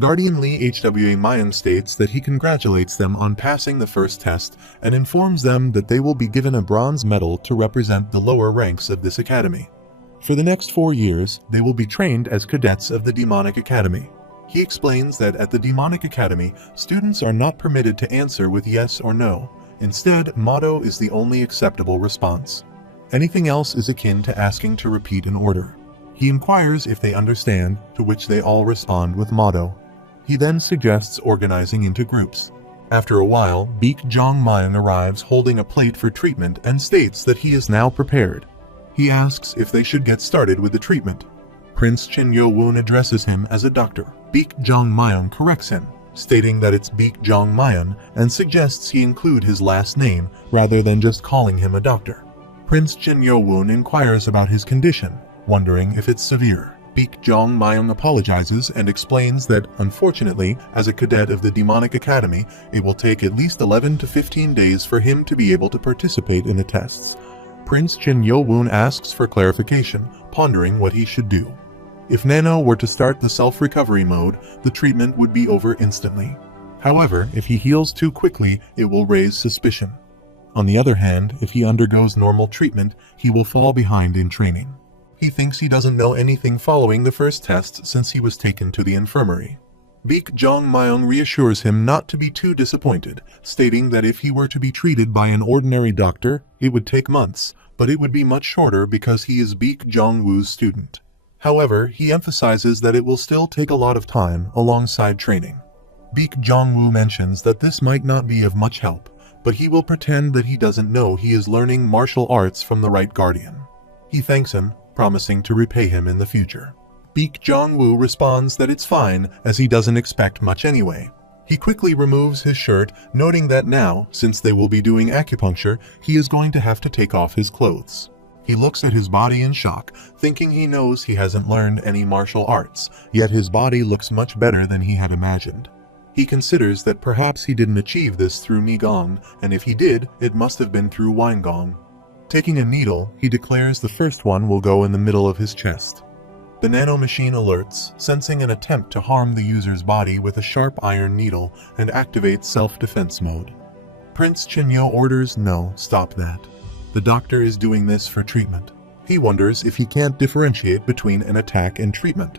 Guardian Lee HWA Mayang states that he congratulates them on passing the first test and informs them that they will be given a bronze medal to represent the lower ranks of this academy. For the next 4 years, they will be trained as cadets of the Demonic Academy. He explains that at the Demonic Academy, students are not permitted to answer with yes or no. Instead, motto is the only acceptable response. Anything else is akin to asking to repeat an order. He inquires if they understand, to which they all respond with motto. He then suggests organizing into groups. After a while, Baek Jong Mayang arrives holding a plate for treatment and states that he is now prepared. He asks if they should get started with the treatment. Prince Chin Yo-woon addresses him as a doctor. Baek Jong Mayang corrects him, stating that it's Baek Jong Mayang, and suggests he include his last name rather than just calling him a doctor. Prince Chin Yo-woon inquires about his condition, wondering if it's severe. Baek Jong Mayang apologizes and explains that, unfortunately, as a cadet of the Demonic Academy, it will take at least 11 to 15 days for him to be able to participate in the tests. Prince Chin Yo-woon asks for clarification, pondering what he should do. If Nano were to start the self-recovery mode, the treatment would be over instantly. However, if he heals too quickly, it will raise suspicion. On the other hand, if he undergoes normal treatment, he will fall behind in training. He thinks he doesn't know anything following the first test since he was taken to the infirmary. Baek Jong Mayang reassures him not to be too disappointed, stating that if he were to be treated by an ordinary doctor, it would take months, but it would be much shorter because he is Baek Jong-woo's student. However, he emphasizes that it will still take a lot of time alongside training. Baek Jong-woo mentions that this might not be of much help, but he will pretend that he doesn't know he is learning martial arts from the right guardian. He thanks him, promising to repay him in the future. Baek Jong-woo responds that it's fine, as he doesn't expect much anyway. He quickly removes his shirt, noting that now, since they will be doing acupuncture, he is going to have to take off his clothes. He looks at his body in shock, thinking he knows he hasn't learned any martial arts, yet his body looks much better than he had imagined. He considers that perhaps he didn't achieve this through Nigong, and if he did, it must have been through Weingong. Taking a needle, he declares the first one will go in the middle of his chest. The nano machine alerts, sensing an attempt to harm the user's body with a sharp iron needle, and activates self-defense mode. Prince Chinyo orders no, stop that. The doctor is doing this for treatment. He wonders if he can't differentiate between an attack and treatment.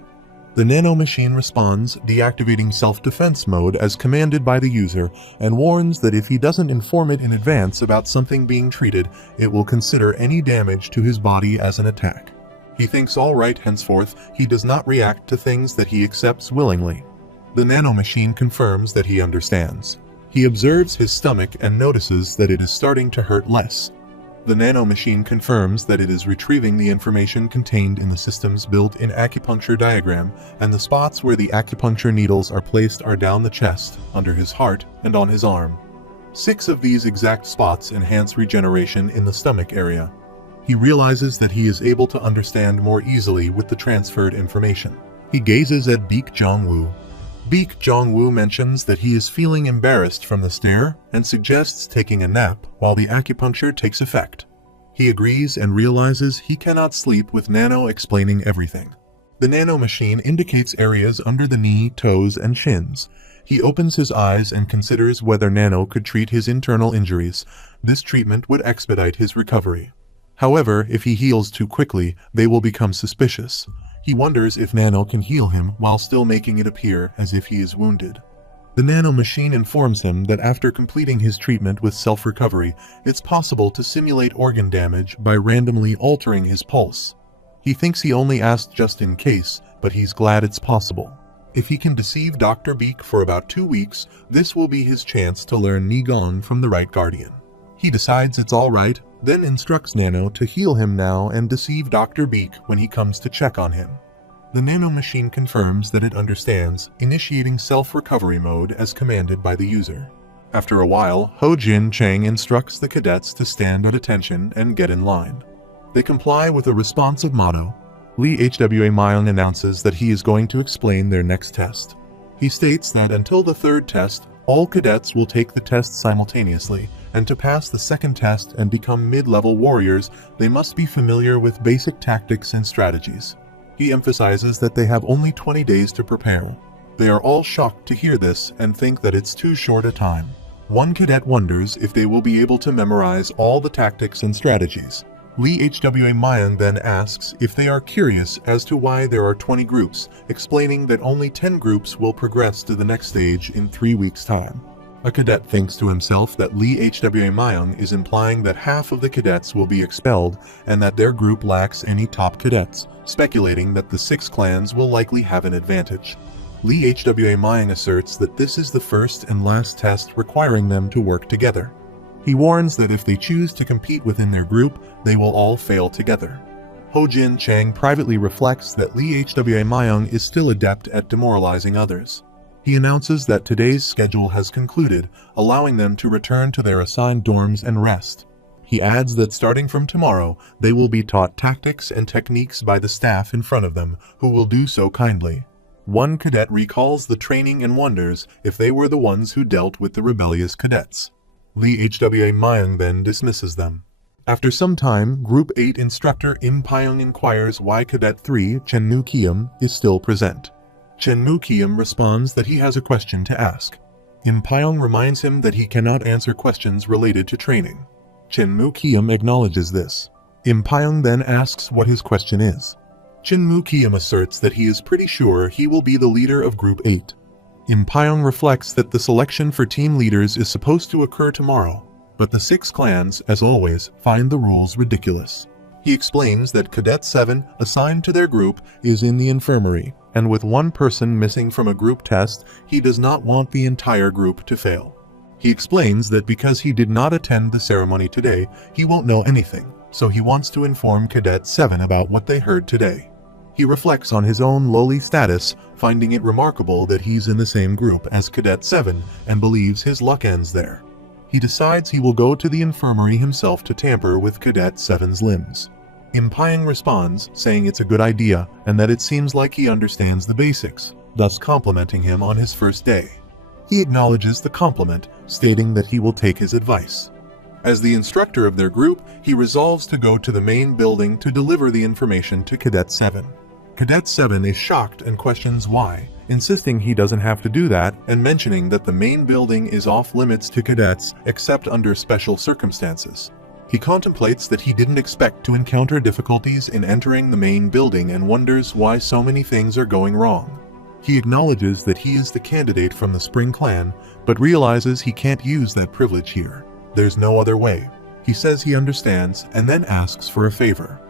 The nano machine responds, deactivating self-defense mode as commanded by the user, and warns that if he doesn't inform it in advance about something being treated, it will consider any damage to his body as an attack. He thinks all right henceforth, he does not react to things that he accepts willingly. The nano machine confirms that he understands. He observes his stomach and notices that it is starting to hurt less. The nano machine confirms that it is retrieving the information contained in the system's built-in acupuncture diagram, and the spots where the acupuncture needles are placed are down the chest, under his heart, and on his arm. 6 of these exact spots enhance regeneration in the stomach area. He realizes that he is able to understand more easily with the transferred information. He gazes at Baek Jong-woo. Baek Jong-woo mentions that he is feeling embarrassed from the stare and suggests taking a nap while the acupuncture takes effect. He agrees and realizes he cannot sleep with Nano explaining everything. The nano machine indicates areas under the knee, toes, and shins. He opens his eyes and considers whether Nano could treat his internal injuries. This treatment would expedite his recovery. However, if he heals too quickly, they will become suspicious. He wonders if Nano can heal him while still making it appear as if he is wounded. The nano machine informs him that after completing his treatment with self-recovery, it's possible to simulate organ damage by randomly altering his pulse. He thinks he only asked just in case, but he's glad it's possible. If he can deceive Dr. Baek for about 2 weeks, this will be his chance to learn Nigong from the right guardian. He decides it's alright, then instructs Nano to heal him now and deceive Dr. Baek when he comes to check on him. The nano machine confirms that it understands, initiating self-recovery mode as commanded by the user. After a while, Ho Jin Chang instructs the cadets to stand at attention and get in line. They comply with a responsive motto. Lee HWA Mayang announces that he is going to explain their next test. He states that until the 3rd test, all cadets will take the test simultaneously, and to pass the 2nd test and become mid-level warriors, they must be familiar with basic tactics and strategies. He emphasizes that they have only 20 days to prepare. They are all shocked to hear this and think that it's too short a time. One cadet wonders if they will be able to memorize all the tactics and strategies. Lee Hwa Mayang then asks if they are curious as to why there are 20 groups, explaining that only 10 groups will progress to the next stage in 3 weeks' time. A cadet thinks to himself that Lee Hwa Mayang is implying that half of the cadets will be expelled and that their group lacks any top cadets, speculating that the 6 clans will likely have an advantage. Lee Hwa Mayang asserts that this is the first and last test requiring them to work together. He warns that if they choose to compete within their group, they will all fail together. Ho Jin Chang privately reflects that Lee Hwa Mayang is still adept at demoralizing others. He announces that today's schedule has concluded, allowing them to return to their assigned dorms and rest. He adds that starting from tomorrow, they will be taught tactics and techniques by the staff in front of them, who will do so kindly. One cadet recalls the training and wonders if they were the ones who dealt with the rebellious cadets. Lee Hwa Mayang then dismisses them. After some time, Group 8 instructor Im Pyong inquires why Cadet 3, Chen Mu Kiam, is still present. Chen Mu Kiam responds that he has a question to ask. Im Pyong reminds him that he cannot answer questions related to training. Chen Mu Kiam acknowledges this. Im Pyong then asks what his question is. Chen Mu Kiam asserts that he is pretty sure he will be the leader of Group 8. Im Pyong reflects that the selection for team leaders is supposed to occur tomorrow, but the 6 clans, as always, find the rules ridiculous. He explains that Cadet 7, assigned to their group, is in the infirmary, and with one person missing from a group test, he does not want the entire group to fail. He explains that because he did not attend the ceremony today, he won't know anything, so he wants to inform Cadet 7 about what they heard today. He reflects on his own lowly status, finding it remarkable that he's in the same group as Cadet 7 and believes his luck ends there. He decides he will go to the infirmary himself to tamper with Cadet 7's limbs. Im Pyong responds, saying it's a good idea and that it seems like he understands the basics, thus complimenting him on his first day. He acknowledges the compliment, stating that he will take his advice. As the instructor of their group, he resolves to go to the main building to deliver the information to Cadet 7. Cadet 7 is shocked and questions why, insisting he doesn't have to do that and mentioning that the main building is off limits to cadets except under special circumstances. He contemplates that he didn't expect to encounter difficulties in entering the main building and wonders why so many things are going wrong. He acknowledges that he is the candidate from the Spring Clan, but realizes he can't use that privilege here. There's no other way. He says he understands and then asks for a favor.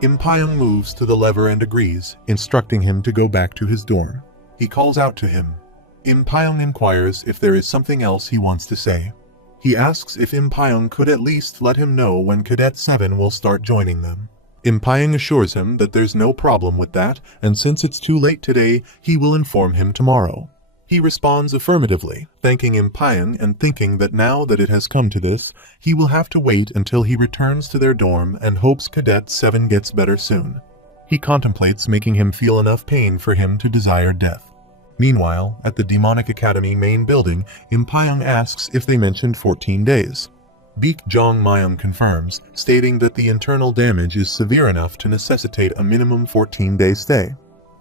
Im Pyong moves to the lever and agrees, instructing him to go back to his dorm. He calls out to him. Im Pyong inquires if there is something else he wants to say. He asks if Im Pyong could at least let him know when Cadet 7 will start joining them. Im Pyong assures him that there's no problem with that, and since it's too late today, he will inform him tomorrow. He responds affirmatively, thanking Im Pyong and thinking that now that it has come to this, he will have to wait until he returns to their dorm and hopes Cadet 7 gets better soon. He contemplates making him feel enough pain for him to desire death. Meanwhile, at the Demonic Academy main building, Im Pyong asks if they mentioned 14 days. Baek Jong Myung confirms, stating that the internal damage is severe enough to necessitate a minimum 14-day stay.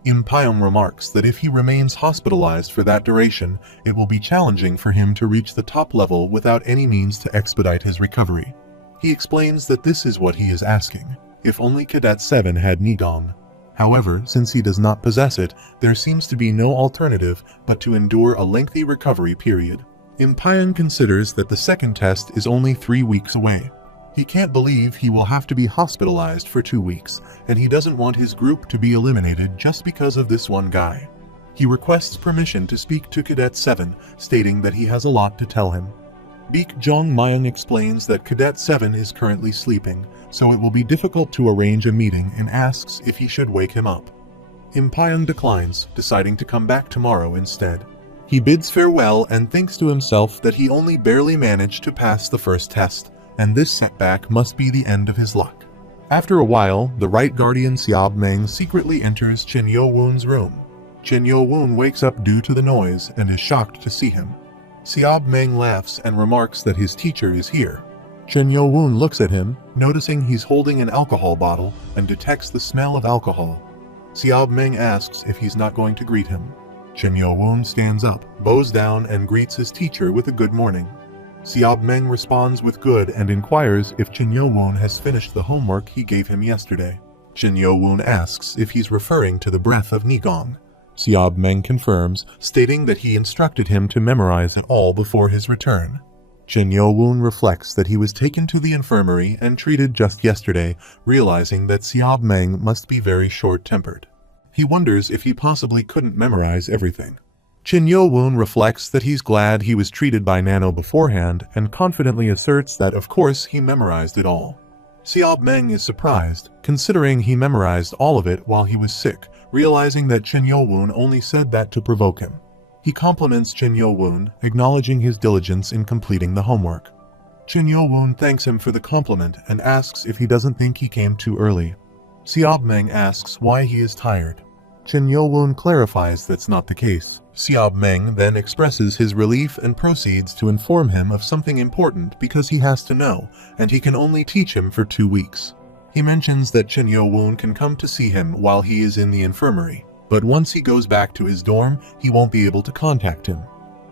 Im Pyong remarks that if he remains hospitalized for that duration, it will be challenging for him to reach the top level without any means to expedite his recovery. He explains that this is what he is asking, if only Cadet 7 had Nigong. However, since he does not possess it, there seems to be no alternative but to endure a lengthy recovery period. Im Pyong considers that the second test is only 3 weeks away. He can't believe he will have to be hospitalized for 2 weeks, and he doesn't want his group to be eliminated just because of this one guy. He requests permission to speak to Cadet 7, stating that he has a lot to tell him. Baek Jong Myung explains that Cadet 7 is currently sleeping, so it will be difficult to arrange a meeting and asks if he should wake him up. Im Pyong declines, deciding to come back tomorrow instead. He bids farewell and thinks to himself that he only barely managed to pass the first test, and this setback must be the end of his luck. After a while, the Right Guardian Xiao Meng secretly enters Chen Yo-woon's room. Chen Yo-woon wakes up due to the noise and is shocked to see him. Xiao Meng laughs and remarks that his teacher is here. Chen Yo-woon looks at him, noticing he's holding an alcohol bottle and detects the smell of alcohol. Xiao Meng asks if he's not going to greet him. Chen Yo-woon stands up, bows down, and greets his teacher with a good morning. Xiao Meng responds with good and inquires if Chen Yo-woon has finished the homework he gave him yesterday. Chen Yo-woon asks if he's referring to the breath of Nigong. Xiao Meng confirms, stating that he instructed him to memorize it all before his return. Chen Yo-woon reflects that he was taken to the infirmary and treated just yesterday, realizing that Xiao Meng must be very short-tempered. He wonders if he possibly couldn't memorize everything. Chen Yo-woon reflects that he's glad he was treated by Nano beforehand and confidently asserts that of course he memorized it all. Xiao Meng is surprised, considering he memorized all of it while he was sick, realizing that Chen Yo-woon only said that to provoke him. He compliments Chen Yo-woon, acknowledging his diligence in completing the homework. Chen Yo-woon thanks him for the compliment and asks if he doesn't think he came too early. Xiao Meng asks why he is tired. Chen Yo-woon clarifies that's not the case. Xiao Meng then expresses his relief and proceeds to inform him of something important because he has to know, and he can only teach him for 2 weeks. He mentions that Chen Yo-woon can come to see him while he is in the infirmary, but once he goes back to his dorm, he won't be able to contact him.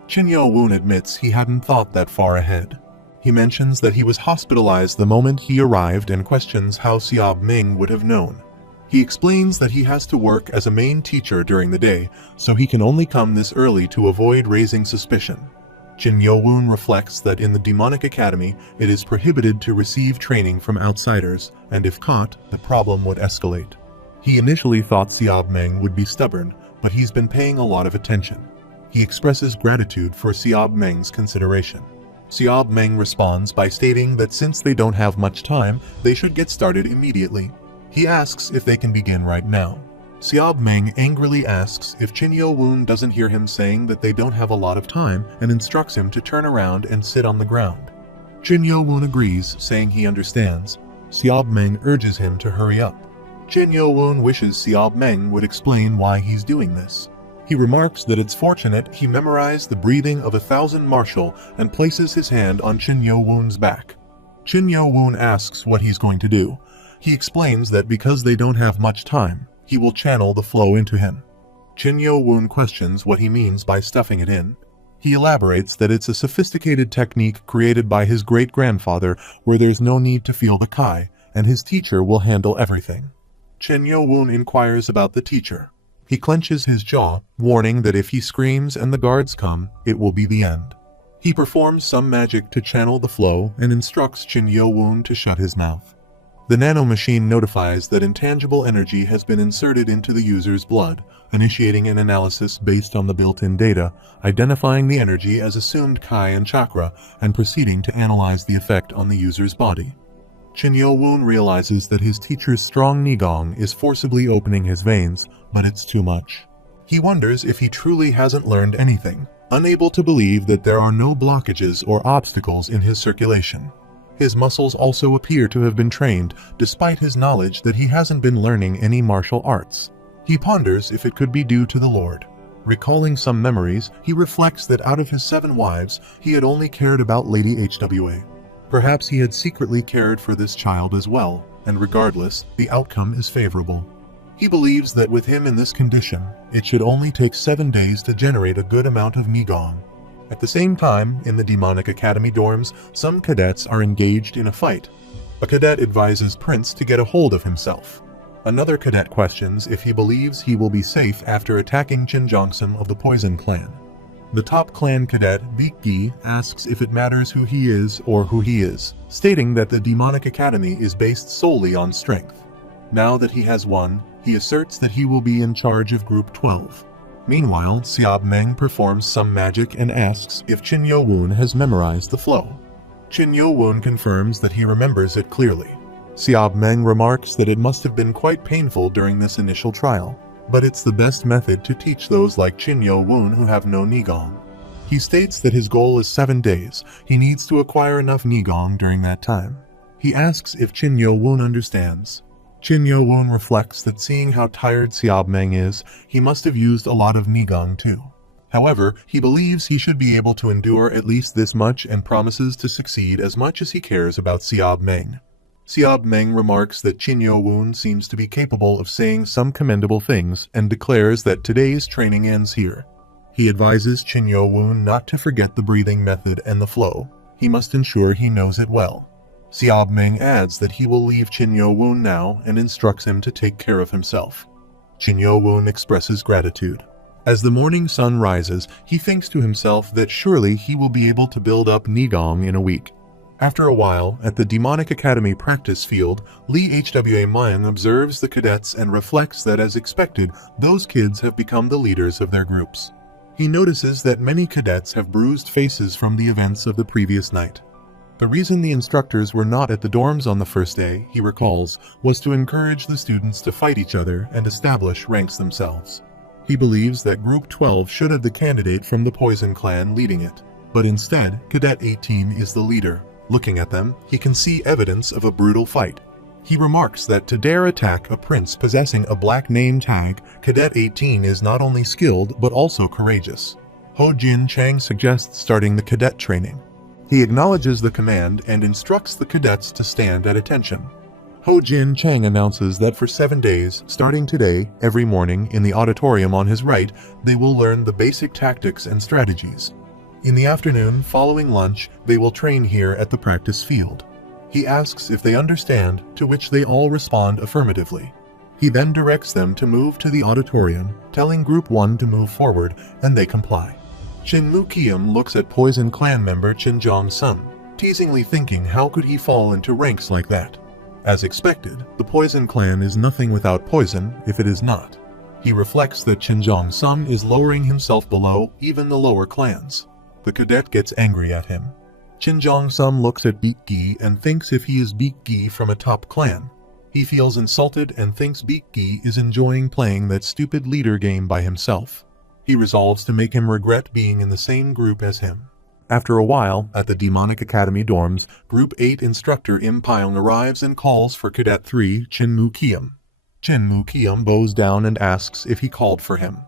Chen Yo-woon admits he hadn't thought that far ahead. He mentions that he was hospitalized the moment he arrived and questions how Xiao Meng would have known. He explains that he has to work as a main teacher during the day, so he can only come this early to avoid raising suspicion. Chen Yo-woon reflects that in the Demonic Academy, it is prohibited to receive training from outsiders, and if caught, the problem would escalate. He initially thought Xiao Meng would be stubborn, but he's been paying a lot of attention. He expresses gratitude for Xiao Meng's consideration. Xiao Meng responds by stating that since they don't have much time, they should get started immediately. He asks if they can begin right now. Xiao Meng angrily asks if Chen Yo-woon doesn't hear him saying that they don't have a lot of time and instructs him to turn around and sit on the ground. Chen Yo-woon agrees, saying he understands. Xiao Meng urges him to hurry up. Chen Yo-woon wishes Xiao Meng would explain why he's doing this. He remarks that it's fortunate he memorized the breathing of 1,000 martial and places his hand on Chen Yo-woon's back. Chen Yo-woon asks what he's going to do. He explains that because they don't have much time, he will channel the flow into him. Chen Yo-woon questions what he means by stuffing it in. He elaborates that it's a sophisticated technique created by his great-grandfather where there's no need to feel the Kai, and his teacher will handle everything. Chen Yo-woon inquires about the teacher. He clenches his jaw, warning that if he screams and the guards come, it will be the end. He performs some magic to channel the flow and instructs Chen Yo-woon to shut his mouth. The nano machine notifies that intangible energy has been inserted into the user's blood, initiating an analysis based on the built-in data, identifying the energy as assumed Kai and chakra, and proceeding to analyze the effect on the user's body. Chen Yo-woon realizes that his teacher's strong Nigong is forcibly opening his veins, but it's too much. He wonders if he truly hasn't learned anything, unable to believe that there are no blockages or obstacles in his circulation. His muscles also appear to have been trained, despite his knowledge that he hasn't been learning any martial arts. He ponders if it could be due to the Lord. Recalling some memories, he reflects that out of his 7 wives, he had only cared about Lady HWA. Perhaps he had secretly cared for this child as well, and regardless, the outcome is favorable. He believes that with him in this condition, it should only take 7 days to generate a good amount of Nigong. At the same time, in the Demonic Academy dorms, some cadets are engaged in a fight. A cadet advises Prince to get a hold of himself. Another cadet questions if he believes he will be safe after attacking Chin Jongsum of the Poison Clan. The top clan cadet, Vikgi, asks if it matters who he is or who he is, stating that the Demonic Academy is based solely on strength. Now that he has won, he asserts that he will be in charge of Group 12. Meanwhile, Xiao Meng performs some magic and asks if Chen Yo-woon has memorized the flow. Chen Yo-woon confirms that he remembers it clearly. Xiao Meng remarks that it must have been quite painful during this initial trial, but it's the best method to teach those like Chen Yo-woon who have no Nigong. He states that his goal is 7 days. He needs to acquire enough Nigong during that time. He asks if Chen Yo-woon understands. Chen Yo-woon reflects that seeing how tired Xiao Meng is, he must have used a lot of Nigong too. However, he believes he should be able to endure at least this much and promises to succeed as much as he cares about Xiao Meng. Xiao Meng remarks that Chen Yo-woon seems to be capable of saying some commendable things and declares that today's training ends here. He advises Chin Yo-woon not to forget the breathing method and the flow. He must ensure he knows it well. Xiaoming adds that he will leave Chin Yo-woon now and instructs him to take care of himself. Chin Yo-woon expresses gratitude. As the morning sun rises, he thinks to himself that surely he will be able to build up Nigong in a week. After a while, at the Demonic Academy practice field, Lee Hwa Myung observes the cadets and reflects that as expected, those kids have become the leaders of their groups. He notices that many cadets have bruised faces from the events of the previous night. The reason the instructors were not at the dorms on the first day, he recalls, was to encourage the students to fight each other and establish ranks themselves. He believes that Group 12 should have the candidate from the Poison Clan leading it, but instead, Cadet 18 is the leader. Looking at them, he can see evidence of a brutal fight. He remarks that to dare attack a prince possessing a black name tag, Cadet 18 is not only skilled but also courageous. Ho Jin Chang suggests starting the cadet training. He acknowledges the command and instructs the cadets to stand at attention. Ho Jin Chang announces that for 7 days, starting today, every morning, in the auditorium on his right, they will learn the basic tactics and strategies. In the afternoon, following lunch, they will train here at the practice field. He asks if they understand, to which they all respond affirmatively. He then directs them to move to the auditorium, telling Group 1 to move forward, and they comply. Chin Moo-Kium looks at Poison Clan member Chin Jong-sun, teasingly thinking how could he fall into ranks like that. As expected, the Poison Clan is nothing without poison if it is not. He reflects that Chin Jong-sun is lowering himself below even the lower clans. The cadet gets angry at him. Chin Jong-sun looks at Beak Gi and thinks if he is Beak Gi from a top clan. He feels insulted and thinks Beak Gi is enjoying playing that stupid leader game by himself. He resolves to make him regret being in the same group as him. After a while, at the Demonic Academy dorms, Group 8 instructor Im Pyong arrives and calls for Cadet 3, Chin Moo-Kium. Chin Moo-Kium bows down and asks if he called for him.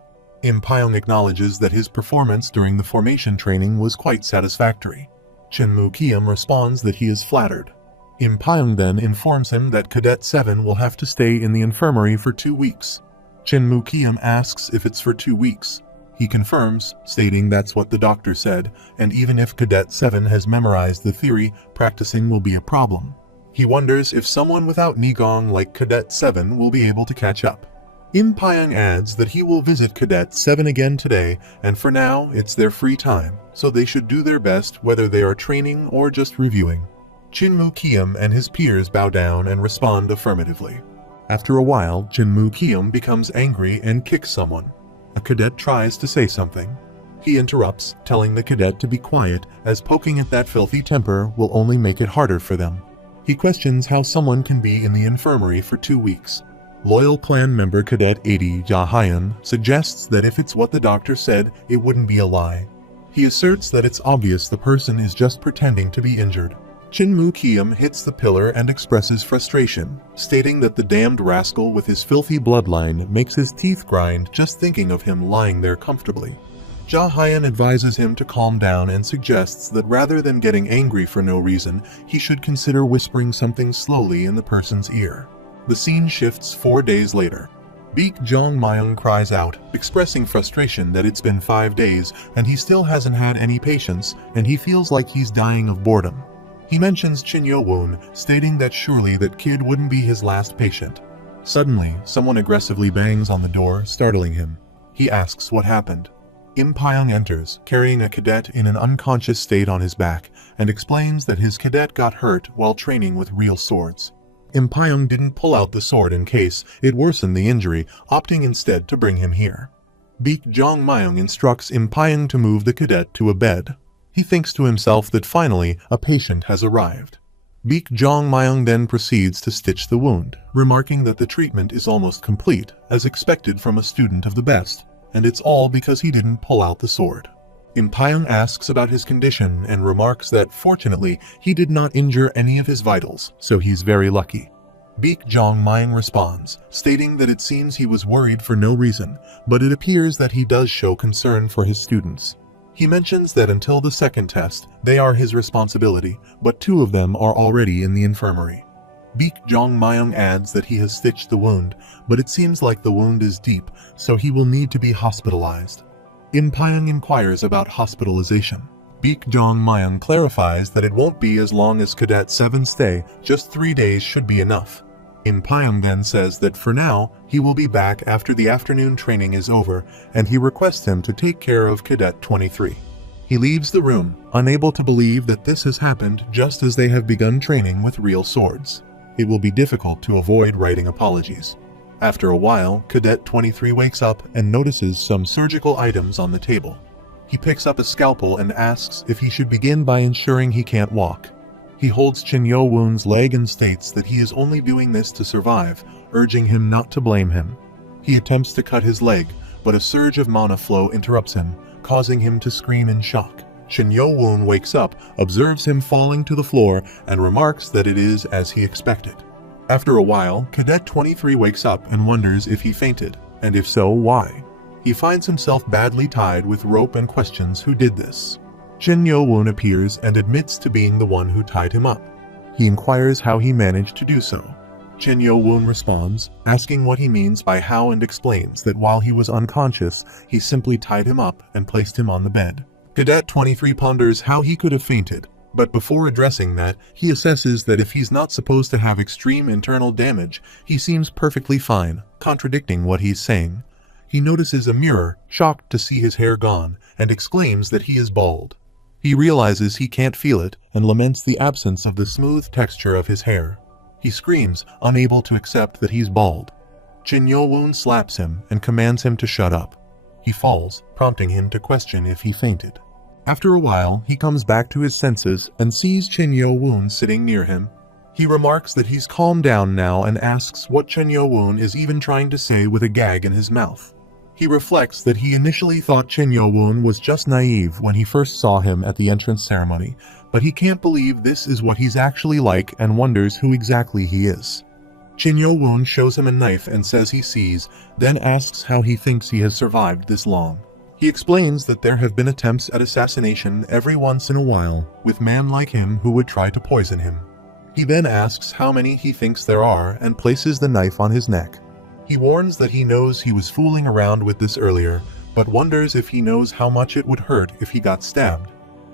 Im Pyong acknowledges that his performance during the formation training was quite satisfactory. Chin Moo-Kium responds that he is flattered. Im Pyong then informs him that Cadet 7 will have to stay in the infirmary for 2 weeks. Chin Moo-Kium asks if it's for 2 weeks. He confirms, stating that's what the doctor said, and even if Cadet 7 has memorized the theory, practicing will be a problem. He wonders if someone without Nigong like Cadet 7 will be able to catch up. Im Pyong adds that he will visit Cadet 7 again today, and for now, it's their free time, so they should do their best whether they are training or just reviewing. Chin Moo-Kium and his peers bow down and respond affirmatively. After a while, Chin Moo-Kium becomes angry and kicks someone. A cadet tries to say something. He interrupts, telling the cadet to be quiet, as poking at that filthy temper will only make it harder for them. He questions how someone can be in the infirmary for 2 weeks. Loyal clan member Cadet 80 Ja Hyun suggests that if it's what the doctor said, it wouldn't be a lie. He asserts that it's obvious the person is just pretending to be injured. Chin Moo-Kium hits the pillar and expresses frustration, stating that the damned rascal with his filthy bloodline makes his teeth grind just thinking of him lying there comfortably. Ja Hyun advises him to calm down and suggests that rather than getting angry for no reason, he should consider whispering something slowly in the person's ear. The scene shifts 4 days later. Beak Jong-myung cries out, expressing frustration that it's been 5 days and he still hasn't had any patients and he feels like he's dying of boredom. He mentions Chin Yo-woon, stating that surely that kid wouldn't be his last patient. Suddenly, someone aggressively bangs on the door, startling him. He asks what happened. Im Pyong enters, carrying a cadet in an unconscious state on his back, and explains that his cadet got hurt while training with real swords. Im Pyong didn't pull out the sword in case it worsened the injury, opting instead to bring him here. Beak Jong-myung instructs Im Pyong to move the cadet to a bed. He thinks to himself that finally a patient has arrived. Beak Jong-myung then proceeds to stitch the wound, remarking that the treatment is almost complete, as expected from a student of the best, and it's all because he didn't pull out the sword. Im Pyong asks about his condition and remarks that fortunately he did not injure any of his vitals, so he's very lucky. Beak Jong-myung responds, stating that it seems he was worried for no reason, but it appears that he does show concern for his students. He mentions that until the second test, they are his responsibility, but 2 of them are already in the infirmary. Beak Jong-myung adds that he has stitched the wound, but it seems like the wound is deep, so he will need to be hospitalized. In Pyong inquires about hospitalization. Beek Jong Myung clarifies that it won't be as long as Cadet 7's stay, just 3 days should be enough. In Pyong then says that for now, he will be back after the afternoon training is over, and he requests him to take care of Cadet 23. He leaves the room, unable to believe that this has happened just as they have begun training with real swords. It will be difficult to avoid writing apologies. After a while, Cadet 23 wakes up and notices some surgical items on the table. He picks up a scalpel and asks if he should begin by ensuring he can't walk. He holds Chin Yo-woon's leg and states that he is only doing this to survive, urging him not to blame him. He attempts to cut his leg, but a surge of mana flow interrupts him, causing him to scream in shock. Chin Yo-woon wakes up, observes him falling to the floor, and remarks that it is as he expected. After a while, Cadet 23 wakes up and wonders if he fainted, and if so, why. He finds himself badly tied with rope and questions who did this. Chin Yo-woon appears and admits to being the one who tied him up. He inquires how he managed to do so. Chin Yo-woon responds, asking what he means by how, and explains that while he was unconscious, he simply tied him up and placed him on the bed. Cadet 23 ponders how he could have fainted, but before addressing that, he assesses that if he's not supposed to have extreme internal damage, he seems perfectly fine, contradicting what he's saying. He notices a mirror, shocked to see his hair gone, and exclaims that he is bald. He realizes he can't feel it, and laments the absence of the smooth texture of his hair. He screams, unable to accept that he's bald. Chin Yo-woon slaps him and commands him to shut up. He falls, prompting him to question if he fainted. After a while, he comes back to his senses and sees Chin Yo-woon sitting near him. He remarks that he's calmed down now and asks what Chin Yo-woon is even trying to say with a gag in his mouth. He reflects that he initially thought Chin Yo-woon was just naive when he first saw him at the entrance ceremony, but he can't believe this is what he's actually like and wonders who exactly he is. Chin Yo-woon shows him a knife and says he sees, then asks how he thinks he has survived this long. He explains that there have been attempts at assassination every once in a while, with men like him who would try to poison him. He then asks how many he thinks there are and places the knife on his neck. He warns that he knows he was fooling around with this earlier, but wonders if he knows how much it would hurt if he got stabbed.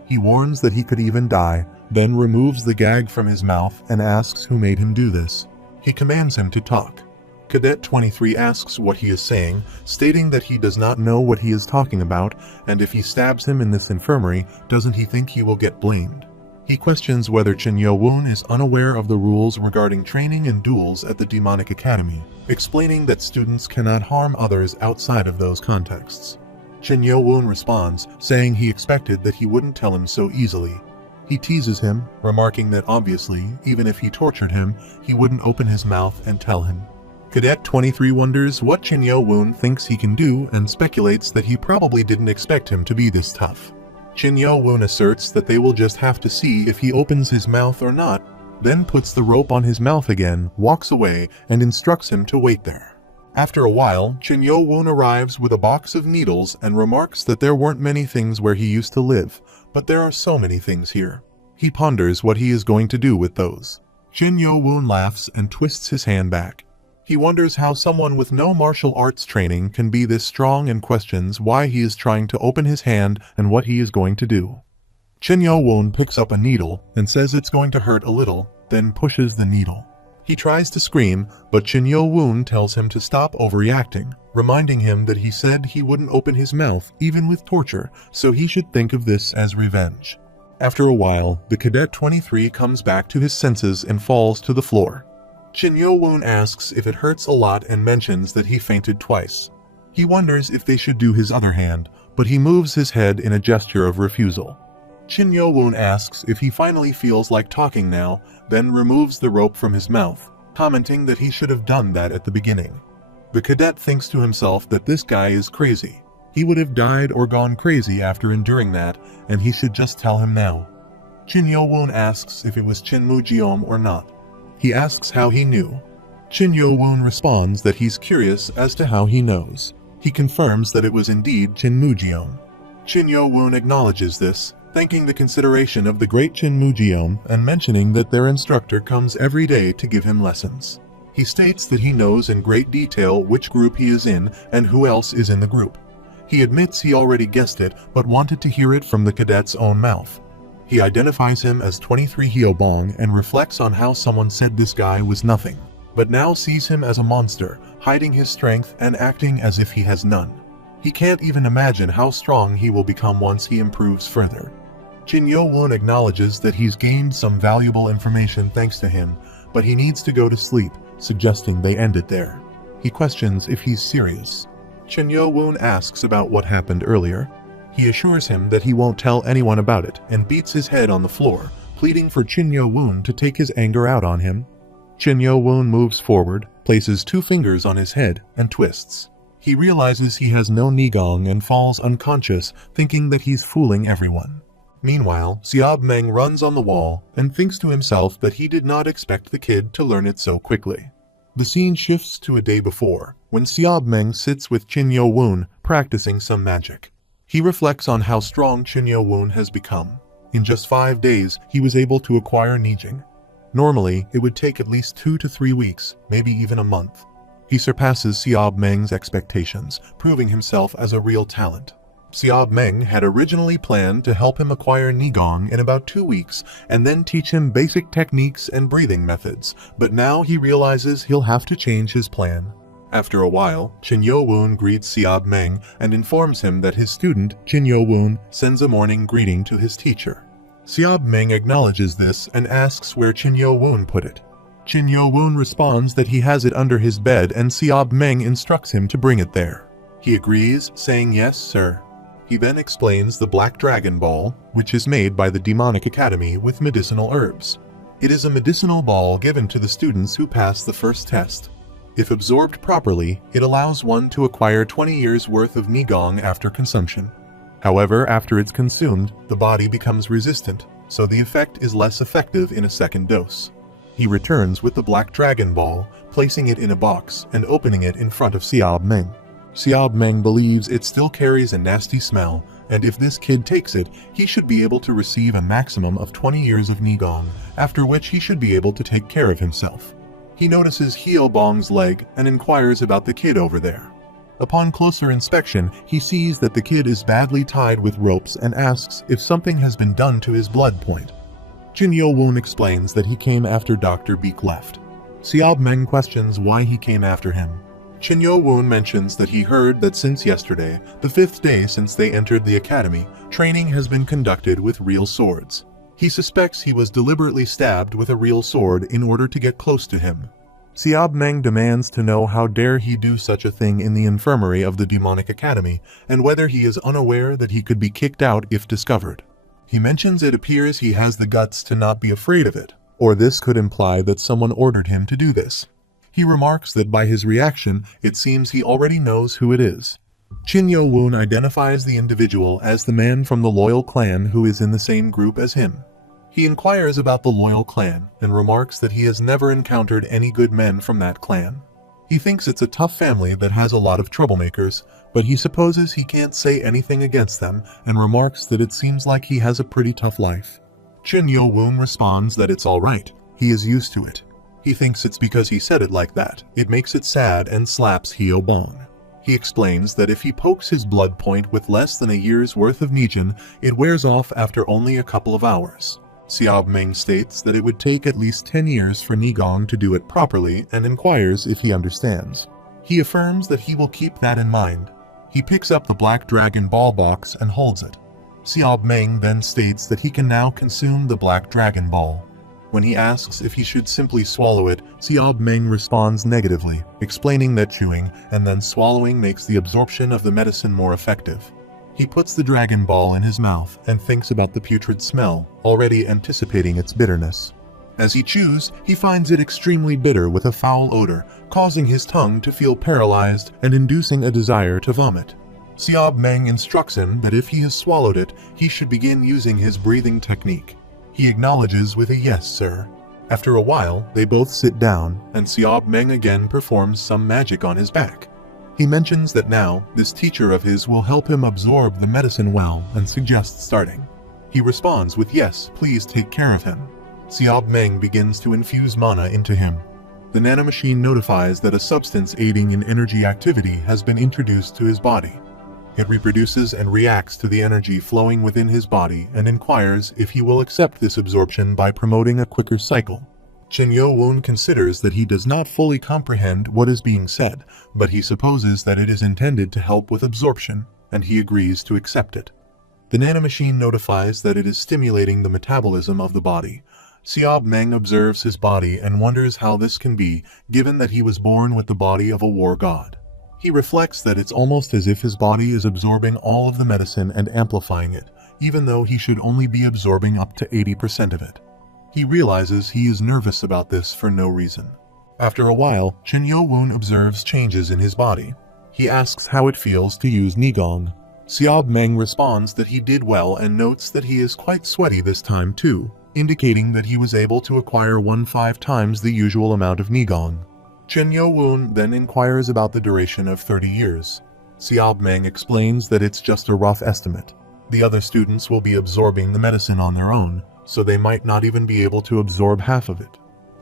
He warns that he could even die, then removes the gag from his mouth and asks who made him do this. He commands him to talk. Cadet 23 asks what he is saying, stating that he does not know what he is talking about, and if he stabs him in this infirmary, doesn't he think he will get blamed? He questions whether Chin Yo-woon is unaware of the rules regarding training and duels at the Demonic Academy, explaining that students cannot harm others outside of those contexts. Chin Yo-woon responds, saying he expected that he wouldn't tell him so easily. He teases him, remarking that obviously, even if he tortured him, he wouldn't open his mouth and tell him. Cadet 23 wonders what Chin Yo-woon thinks he can do and speculates that he probably didn't expect him to be this tough. Chin Yo-woon asserts that they will just have to see if he opens his mouth or not, then puts the rope on his mouth again, walks away, and instructs him to wait there. After a while, Chin Yo-woon arrives with a box of needles and remarks that there weren't many things where he used to live, but there are so many things here. He ponders what he is going to do with those. Chin Yo-woon laughs and twists his hand back. He wonders how someone with no martial arts training can be this strong and questions why he is trying to open his hand and what he is going to do. Chin Yo-woon picks up a needle and says it's going to hurt a little, then pushes the needle. He tries to scream, but Chin Yo-woon tells him to stop overreacting, reminding him that he said he wouldn't open his mouth even with torture, so he should think of this as revenge. After a while, the Cadet 23 comes back to his senses and falls to the floor. Chin Yo-woon asks if it hurts a lot and mentions that he fainted twice. He wonders if they should do his other hand, but he moves his head in a gesture of refusal. Chin Yo-woon asks if he finally feels like talking now, then removes the rope from his mouth, commenting that he should have done that at the beginning. The cadet thinks to himself that this guy is crazy. He would have died or gone crazy after enduring that, and he should just tell him now. Chin Yo-woon asks if it was Chin Mu-jeom or not. He asks how he knew. Chin Yo-woon responds that he's curious as to how he knows. He confirms that it was indeed Chin Mu-jeom. Chin Yo-woon acknowledges this, thanking the consideration of the great Chin Mu-jeom and mentioning that their instructor comes every day to give him lessons. He states that he knows in great detail which group he is in and who else is in the group. He admits he already guessed it, but wanted to hear it from the cadet's own mouth. He identifies him as 23 Hyobong and reflects on how someone said this guy was nothing, but now sees him as a monster, hiding his strength and acting as if he has none. He can't even imagine how strong he will become once he improves further. Jin Yo-woon acknowledges that he's gained some valuable information thanks to him, but he needs to go to sleep, suggesting they end it there. He questions if he's serious. Jin Yo-woon asks about what happened earlier. He assures him that he won't tell anyone about it and beats his head on the floor, pleading for Jin Yo-woon to take his anger out on him. Jin Yo-woon moves forward, places 2 fingers on his head, and twists. He realizes he has no Nigong and falls unconscious, thinking that he's fooling everyone. Meanwhile, Xiao Meng runs on the wall and thinks to himself that he did not expect the kid to learn it so quickly. The scene shifts to a day before, when Xiao Meng sits with Jin Yo-woon, practicing some magic. He reflects on how strong Jin Yo-woon has become. In just 5 days, he was able to acquire Nijing. Normally, it would take at least 2 to 3 weeks, maybe even a month. He surpasses Xiao Meng's expectations, proving himself as a real talent. Xiao Meng had originally planned to help him acquire Nigong in about 2 weeks and then teach him basic techniques and breathing methods, but now he realizes he'll have to change his plan. After a while, Jin Yo-woon greets Xiao Meng and informs him that his student, Jin Yo-woon, sends a morning greeting to his teacher. Xiao Meng acknowledges this and asks where Jin Yo-woon put it. Jin Yo-woon responds that he has it under his bed and Xiao Meng instructs him to bring it there. He agrees, saying yes, sir. He then explains the Black Dragon Ball, which is made by the Demonic Academy with medicinal herbs. It is a medicinal ball given to the students who pass the first test. If absorbed properly, it allows one to acquire 20 years worth of Nigong after consumption. However, after it's consumed, the body becomes resistant, so the effect is less effective in a second dose. He returns with the Black Dragon Ball, placing it in a box and opening it in front of Xiao Meng. Xiao Meng believes it still carries a nasty smell, and if this kid takes it, he should be able to receive a maximum of 20 years of Nigong, after which he should be able to take care of himself. He notices Hyobong's leg and inquires about the kid over there. Upon closer inspection, he sees that the kid is badly tied with ropes and asks if something has been done to his blood point. Jin Yo-woon explains that he came after Dr. Beak left. Xiao Meng questions why he came after him. Jin Yo-woon mentions that he heard that since yesterday, the 5th day since they entered the academy, training has been conducted with real swords. He suspects he was deliberately stabbed with a real sword in order to get close to him. Xiao Meng demands to know how dare he do such a thing in the infirmary of the Demonic Academy, and whether he is unaware that he could be kicked out if discovered. He mentions it appears he has the guts to not be afraid of it, or this could imply that someone ordered him to do this. He remarks that by his reaction, it seems he already knows who it is. Jin Yo-woon identifies the individual as the man from the Loyal Clan who is in the same group as him. He inquires about the Loyal Clan and remarks that he has never encountered any good men from that clan. He thinks it's a tough family that has a lot of troublemakers, but he supposes he can't say anything against them and remarks that it seems like he has a pretty tough life. Jin Yo-woon responds that it's alright, he is used to it. He thinks it's because he said it like that, it makes it sad, and slaps Hyobong. He explains that if he pokes his blood point with less than a year's worth of Nijin, it wears off after only a couple of hours. Xiao Meng states that it would take at least 10 years for Nigong to do it properly and inquires if he understands. He affirms that he will keep that in mind. He picks up the Black Dragon Ball box and holds it. Xiao Meng then states that he can now consume the Black Dragon Ball. When he asks if he should simply swallow it, Xiao Meng responds negatively, explaining that chewing and then swallowing makes the absorption of the medicine more effective. He puts the Dragon Ball in his mouth and thinks about the putrid smell, already anticipating its bitterness. As he chews, he finds it extremely bitter with a foul odor, causing his tongue to feel paralyzed and inducing a desire to vomit. Xiao Meng instructs him that if he has swallowed it, he should begin using his breathing technique. He acknowledges with a yes, sir. After a while, they both sit down, and Xiao Meng again performs some magic on his back. He mentions that now, this teacher of his will help him absorb the medicine well and suggests starting. He responds with yes, please take care of him. Xiao Meng begins to infuse mana into him. The nanomachine notifies that a substance aiding in energy activity has been introduced to his body. It reproduces and reacts to the energy flowing within his body and inquires if he will accept this absorption by promoting a quicker cycle. Chen Yo-woon considers that he does not fully comprehend what is being said, but he supposes that it is intended to help with absorption, and he agrees to accept it. The nanomachine notifies that it is stimulating the metabolism of the body. Xiao Meng observes his body and wonders how this can be, given that he was born with the body of a war god. He reflects that it's almost as if his body is absorbing all of the medicine and amplifying it, even though he should only be absorbing up to 80% of it. He realizes he is nervous about this for no reason. After a while, Chen Yo-woon observes changes in his body. He asks how it feels to use Nigong. Xiao Meng responds that he did well and notes that he is quite sweaty this time too, indicating that he was able to acquire 15 times the usual amount of Nigong. Chen Yo-woon then inquires about the duration of 30 years. Xiao Meng explains that it's just a rough estimate. The other students will be absorbing the medicine on their own, so they might not even be able to absorb half of it.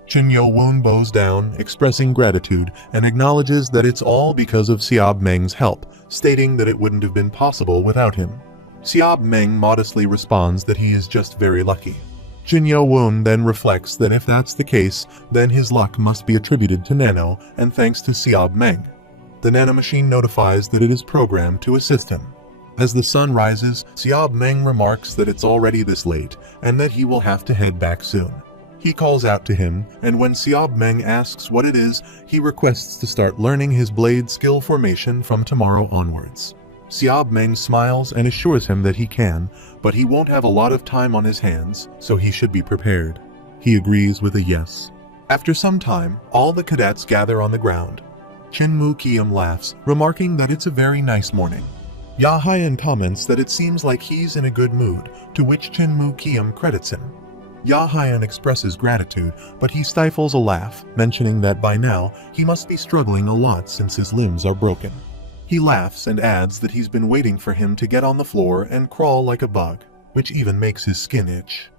Chen Yo-woon bows down, expressing gratitude, and acknowledges that it's all because of Xiao Meng's help, stating that it wouldn't have been possible without him. Xiao Meng modestly responds that he is just very lucky. Chen Yo-woon then reflects that if that's the case, then his luck must be attributed to Nano, and thanks to Xiao Meng. The nanomachine notifies that it is programmed to assist him. As the sun rises, Xiao Meng remarks that it's already this late, and that he will have to head back soon. He calls out to him, and when Xiao Meng asks what it is, he requests to start learning his blade skill formation from tomorrow onwards. Xiao Meng smiles and assures him that he can, but he won't have a lot of time on his hands, so he should be prepared. He agrees with a yes. After some time, all the cadets gather on the ground. Chin-Moo Kiem laughs, remarking that it's a very nice morning. Ya Hyan comments that it seems like he's in a good mood, to which Chin-Moo Kiem credits him. Ya Hyan expresses gratitude, but he stifles a laugh, mentioning that by now, he must be struggling a lot since his limbs are broken. He laughs and adds that he's been waiting for him to get on the floor and crawl like a bug, which even makes his skin itch.